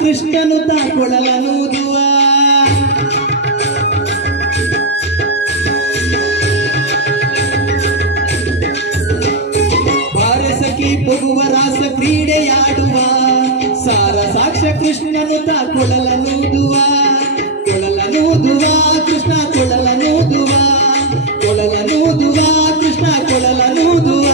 ಕೃಷ್ಣನು ತಾಕೊಳಲನೂದುವ ಬಾರಸಖಿ ಪೊಗುವ ರಾಸ ಕ್ರೀಡೆಯಾಡುವ ಸಾರ ಸಾಕ್ಷ್ಯ ಕೃಷ್ಣನು ತಾಕೊಳಲನೂದುವ ಕೊಳಲನೂದುವ ಕೃಷ್ಣ ಕೊಳಲನೂದುವ ಕೊಳಲನೂದುವ ಕೃಷ್ಣ ಕೊಳಲನೂದುವ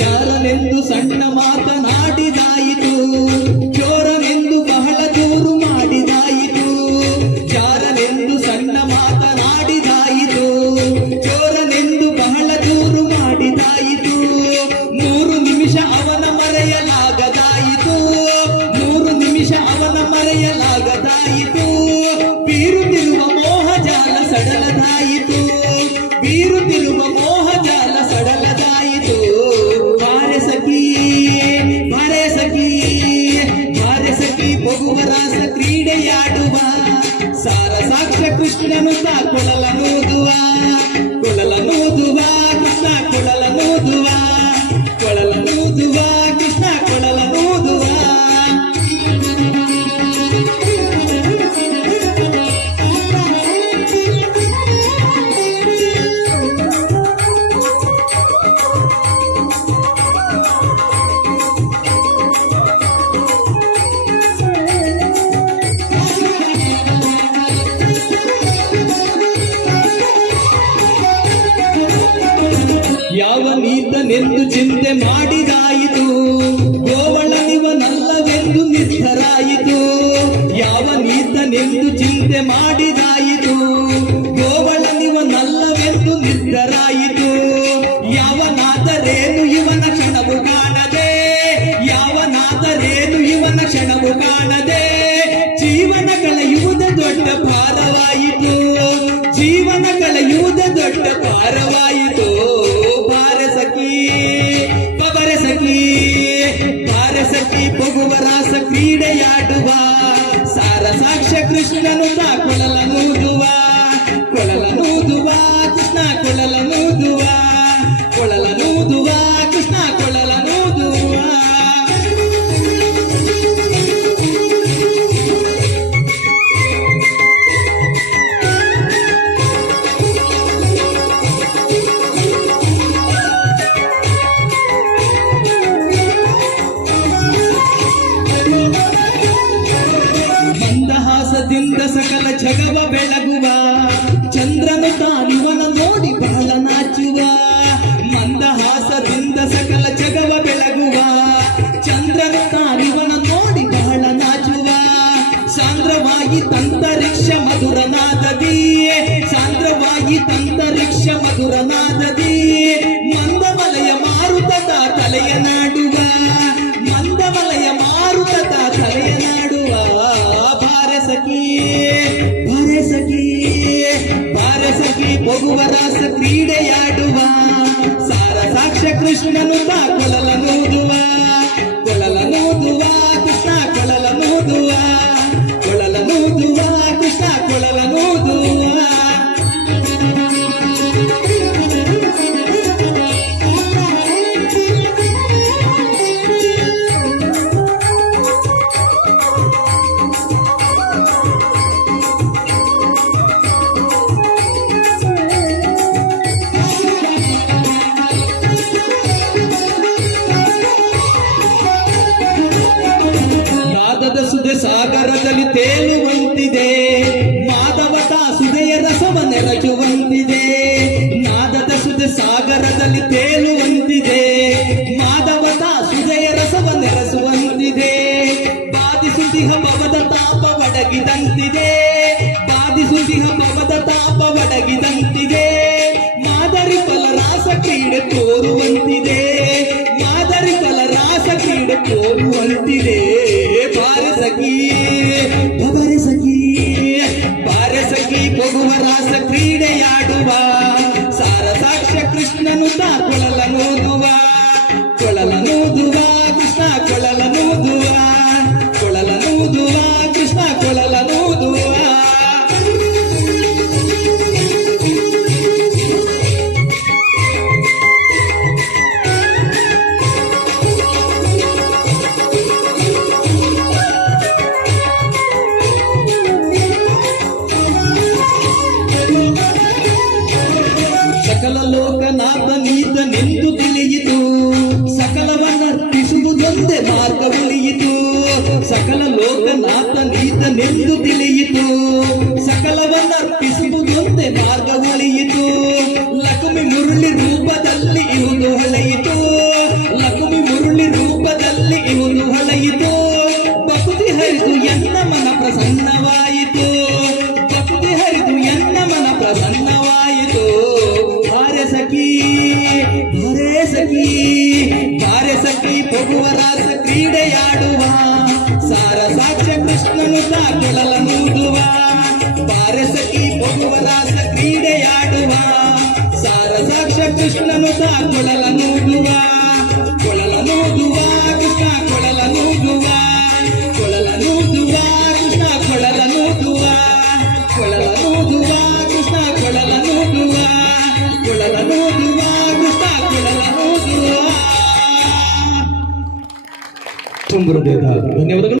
ಜಾರನೆಂದು ಸಣ್ಣ ಮಾತನಾಡಿದಾಯಿತು ಚೋರನೆಂದು ಬಹಳ ದೂರು ಮಾಡಿದಾಯಿತು ಜಾರನೆಂದು ಸಣ್ಣ ಮಾತನಾಡಿದಾಯಿತು ಚೋರನೆಂದು ಬಹಳ ದೂರು ಮಾಡಿದಾಯಿತು 3 ನಿಮಿಷ ಅವನ ಮರೆಯಲಾಗದಾಯಿತು 3 ನಿಮಿಷ ಅವನ ಮರೆಯಲಾಗದಾಯಿತು ಬೀರುತ್ತಿರುವ ಮೋಹಜಾಲ ಸಡಲದಾಯಿತು ಬೀರುತ್ತಿರುವ ಮೋಹಜಾಲ ಸಡಲದಾಯಿತು ಬಾರಸಖಿ ಪೊಗುವ ರಾಸ ಕ್ರೀಡೆಯಾಡುವ ಸಾರ ಸಾಕ್ಷ್ಯ ಕೃಷ್ಣನು ತಾಕೊಳಲನೂದುವ ಕೊಳಲನೂದುವ ಕೃಷ್ಣ ಕೊಳಲನೂದುವ ಕೊಳಲನೂದುವ ಕೃಷ್ಣ ಕೊಳಲನೂದುವ ಯಾವ ನೀತನೆಂದು ಚಿಂತೆ ಮಾಡಿದಾಯಿತು ಗೋವಳನಿವನಲ್ಲವೆಂದು ನಿರ್ಧರಾಯಿತು ಯಾವ ನೀತನೆಂದು ಚಿಂತೆ ಮಾಡಿದಾಯಿತು ಗೋವಳನಿವನಲ್ಲವೆಂದು ನಿರ್ಧರಾಯಿತು ಯಾವನಾದರೇನು ಇವನ ಕ್ಷಣವು ಕಾಣದೆ ಯಾವನಾದರೇನು ಇವನ ಕ್ಷಣವು ಕಾಣದೆ ಜೀವನ ಕಳೆಯುವುದೇ ದೊಡ್ಡ ಭಾರವಾಯಿತು ಜೀವನ ಕಳೆಯುವುದೇ ದೊಡ್ಡ ಭಾರವಾಯಿತು ಬಾರಸಖಿ ಪೊಗುವ ರಾಸ ಕ್ರೀಡೆಯಾಡುವ ಸಾರ ಸಾಕ್ಷ್ಯ ಕೃಷ್ಣನು ತಾಕೊಳಲನೂದುವ ಕೊಳಲನೂದುವ ಕೃಷ್ಣ ಕೊಳಲನೂದುವ ಕೊಳಲನೂದುವ ಕೃಷ್ಣ ಕೊಳಲನೂದುವ ಮಂದಹಾಸದಿಂದ ಸಕಲ ಜಗವ ಬೆಳಗುವ ಚಂದ್ರನು ತಾನಿವನ ನೋಡಿ ಬಹಳ ನಾಚುವ ಮಂದಹಾಸದಿಂದ ಸಕಲ ಜಗವ ಬೆಳಗುವ ಚಂದ್ರನು ತಾನಿವನ ನೋಡಿ ಬಹಳ ನಾಚುವ ಸಾಂದ್ರವಾಗಿ ತಂತರಿಕ್ಷ ಮಧುರನಾದದಿ ಸಾಂದ್ರವಾಗಿ ತಂತರಿಕ್ಷ ಮಧುರನಾದದಿ ಮಂದಮಲಯ ಮಾರುತದ ತಲೆಯ ನಾಡುವ ಮಂದಮಲಯ ಮಾರುತದ ತಲೆಯ ನಾಡುವ ಬಾರಸಖಿ ಪೊಗುವ ರಾಸ ಕ್ರೀಡೆಯಾಡುವ ಸಾರ ಸಾಕ್ಷ್ಯ ಕೃಷ್ಣನು ತಾಕೊಳಲನೂದುವ ಕೊಳಲನೂದುವ ಕೃಷ್ಣ ಕೊಳಲನೂದುವ ಕೊಳಲನೂದುವ ಕೃಷ್ಣ ಕೊಳಲನೂದುವ ಸುದೆ ಸಾಗರದಲ್ಲಿ ತೇಲುವಂತಿದೆ ಮಾಧವತ ಸುದೆಯ ರಸವ ನೆರಚುವಂತಿದೆ ನಾದದ ಸುದೆ ಸಾಗರದಲ್ಲಿ ತೇಲುವಂತಿದೆ ಮಾಧವತ ಸುದೆಯ ರಸವ ನೆರಸುವಂತಿದೆ ಬಾಧಿಸುತ್ತಿಹ ಭವದ ತಾಪ ಒಡಗಿದಂತಿದೆ ಬಾಧಿಸುತ್ತಿಹ ಭವದ ತಾಪ ಒಡಗಿದಂತಿದೆ ಮಾದರಿ ಫಲ ರಾಸ ಕ್ರೀಡೆ ತೋರುವಂತಿದೆ ಮಾದರಿ ಫಲ ರಾಸ ಕ್ರೀಡೆ ತೋರುವಂತಿದೆ ಬಾರಸಖಿ ಪೊಗುವ ರಾಸ ಕ್ರೀಡೆಯಾಡುವ ಸಾರ ಸಾಕ್ಷ್ಯ ಕೃಷ್ಣನು ತಾಕೊಳಲನೂದುವ ಕೊಳಲನೂದುವ ಮುಂದೆ ಮಾರ್ಗ ಉಳಿಯಿತು ಸಕಲ ಲೋಕನಾಥ ನೀತನೆಂದು ತಿಳಿಯಿತು ಸಕಲವನ್ನರ್ಪಿಸುವುದೊಂದೇ ಮಾರ್ಗ ಉಳಿಯಿತು ಲಕ್ಷ್ಮಿ ಮುರುಳಿ ರೂಪದಲ್ಲಿ ಇಹುದು ಹೊಳೆಯಿತು ಲಕ್ಷ್ಮಿ ಮುರುಳಿ ರೂಪದಲ್ಲಿ ಇಹುದು ಹೊಳೆಯಿತು ಭಕ್ತಿ ಹರಿದು ಎನ್ನ ಮನ ಪ್ರಸನ್ನವಾಯಿತು ಭಕ್ತಿ ಹರಿದು ಎನ್ನ ಮನ ಪ್ರಸನ್ನವಾಯಿತು ಬಾರೆ ಸಖಿ ಬಾರೆ ಸಖಿ ಬಾರೆ ಸಖಿ ಬಗುವ ರಾಸ ಕ್ರೀಡೆಯಾಡುವ ಸಾರ ಸಾಕ್ಷ್ಯ ಕೃಷ್ಣನು ಕೊಳಲನೂದುವ ಬಾರೆ ಸಖಿ ಬಗುವ ರಾಸ ಕ್ರೀಡೆಯಾಡುವ ಸಾರ ಸಾಕ್ಷ್ಯ ಕೃಷ್ಣನು ಕೊಳಲನೂದುವ ಕೊಳಲನೂದುವ ಕೃಷ್ಣ ಕೊಳಲನೂದುವ ಕೊಳಲನೂದುವ ಕೃಷ್ಣ ಕೊಳಲನೂದುವ ಕೊಳಲನೂದುವ ಕೃಷ್ಣ ಕೊಳಲನೂದುವ ಕೊಳಲನೂದುವ ಕೃಷ್ಣ ಕೊಳಲನೂದುವ ತುಂಬ ಹೃದಯದ ಧನ್ಯವಾದಗಳು.